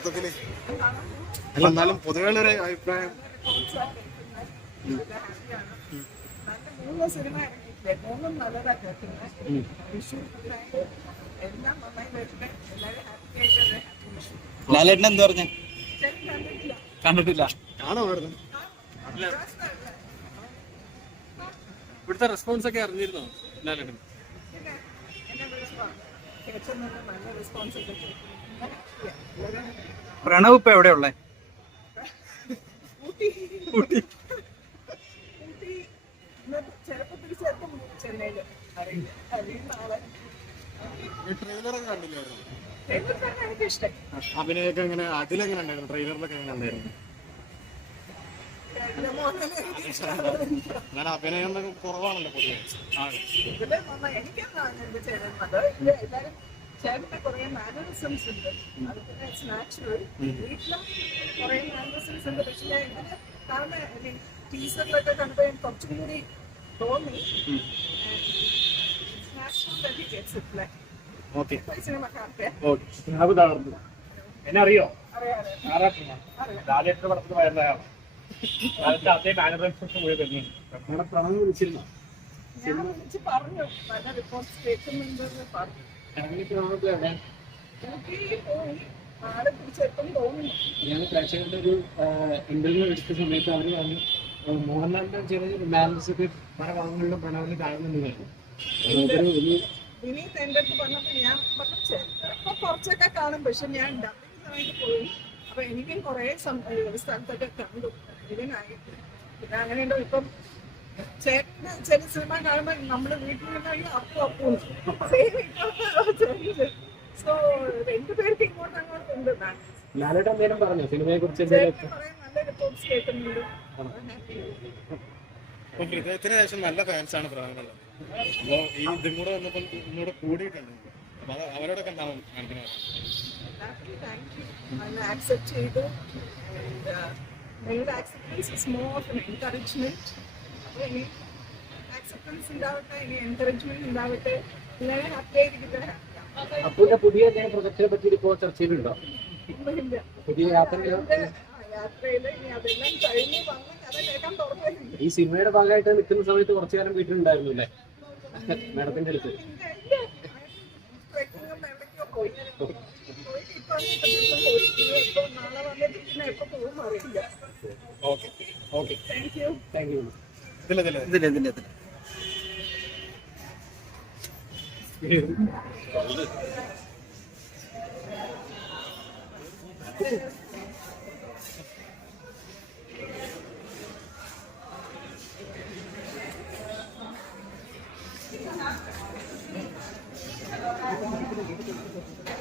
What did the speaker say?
മൊത്തത്തിൽ. അല്ല എന്നാലും പൊതുവെ ഒരു അഭിപ്രായം. ലാലേട്ടൻ എന്ത് പറഞ്ഞ? കണ്ടിട്ടില്ല. കണ്ടിട്ടില്ല കാണോ വരുന്നു ഇവിടുത്തെ റെസ്പോൺസ് ഒക്കെ അറിഞ്ഞിരുന്നോ ലാലേട്ടൻ ട്രെയിലറൊക്കെ ഇപ്പൊ എവിടെയുള്ള എനിക്ക് ഇഷ്ടം അഭിനയൊക്കെ എങ്ങനെ അതിലെങ്ങനെ ഉണ്ടായിരുന്നു? ട്രെയിലറിലൊക്കെ എങ്ങനെ ഉണ്ടായിരുന്നു? ഞാൻ അഭിനയം കുറവാണല്ലോ പൊതുവെ. എനിക്കെന്താണ് കുറെ മാനറിസംസ് ഉണ്ട്. അത് പിന്നെ നാച്ചുറൽ വീട്ടിലും കുറെ മാനറിസംസ് ഉണ്ട്. പക്ഷെ ഞാൻ ഇതിന് കാരണം ടീച്ചറിലൊക്കെ കണ്ടപ്പോൾ എനിക്ക് കുറച്ചും കൂടി തോന്നി. എന്നെ അറിയോ? അറിയാം ലാലേട്ടന്റെ വരുന്നതാണ് ഞാൻ പ്രേക്ഷകരുടെ ഒരു ഇന്റർവ്യൂ എടുത്ത സമയത്ത് അവർ പറഞ്ഞു മോഹൻലാലിന്റെ ചെറിയ ബാലൻസ് ഒക്കെ പല ഭാഗങ്ങളിലും പ്രണവിൽ കാണുന്നുണ്ട് വിനീത് എന്റെ അടുത്ത് പറഞ്ഞപ്പോൾ കാണും പക്ഷെ ഞാൻ ഡബിങ് പോയി. അപ്പൊ എനിക്കും കുറേ സ്ഥലത്തൊക്കെ കണ്ടു. ഇതിനായിട്ട് പിന്നെ അങ്ങനെയുണ്ടോ. ഇപ്പം ചേട്ടന് ചില സിനിമ കാണുമ്പോൾ നമ്മൾ വീട്ടിൽ നിന്നാണെങ്കിൽ അപ്പു അപ്പു സോ രണ്ടുപേർക്ക് ഇങ്ങോട്ട് അങ്ങോട്ട് ഉണ്ട്. ഞാൻ ലാലേട്ടൻ എന്തെങ്കിലും പറഞ്ഞോ? സിനിമയെ കുറിച്ച് ഇപ്പൊ ഹൃദയത്തിന് ശേഷം നല്ല ഫാൻസ് ആണ് പ്രണവിനുള്ളത് അപ്പോ ഈ ഇതും കൂടെ വന്നപ്പോൾ ഇന്നൂടെ കൂടിയിട്ടുണ്ട്. അപ്പൊ അത് അവരോടൊക്കെ എന്താവും കാണിക്കുന്നത് accept ചെയ്തു. Uh, നിങ്ങളുടെ is more of an encouragement. അപ്പോൾ ഇനി acceptance ഉണ്ടാവട്ടെ ഇനി encouragement ഉണ്ടാവട്ടെ എല്ലാവരും അപ്ലൈ ചെയ്തിട്ട് അപ്പുവിന്റെ പുതിയ പ്രൊജക്ടിനെ പറ്റി ഇപ്പോൾ ചർച്ചയിലുണ്ടോ പുതിയ തുറന്നില്ല ഈ സിനിമയുടെ ഭാഗമായിട്ട് നിൽക്കുന്ന സമയത്ത് കുറച്ചു കാലം വീട്ടിലുണ്ടായിരുന്നു അല്ലേ? മാഡത്തിന്റെ അടുത്ത്. ആർക്കും അറിയില്ല okay. Okay thank you thank you Thank you.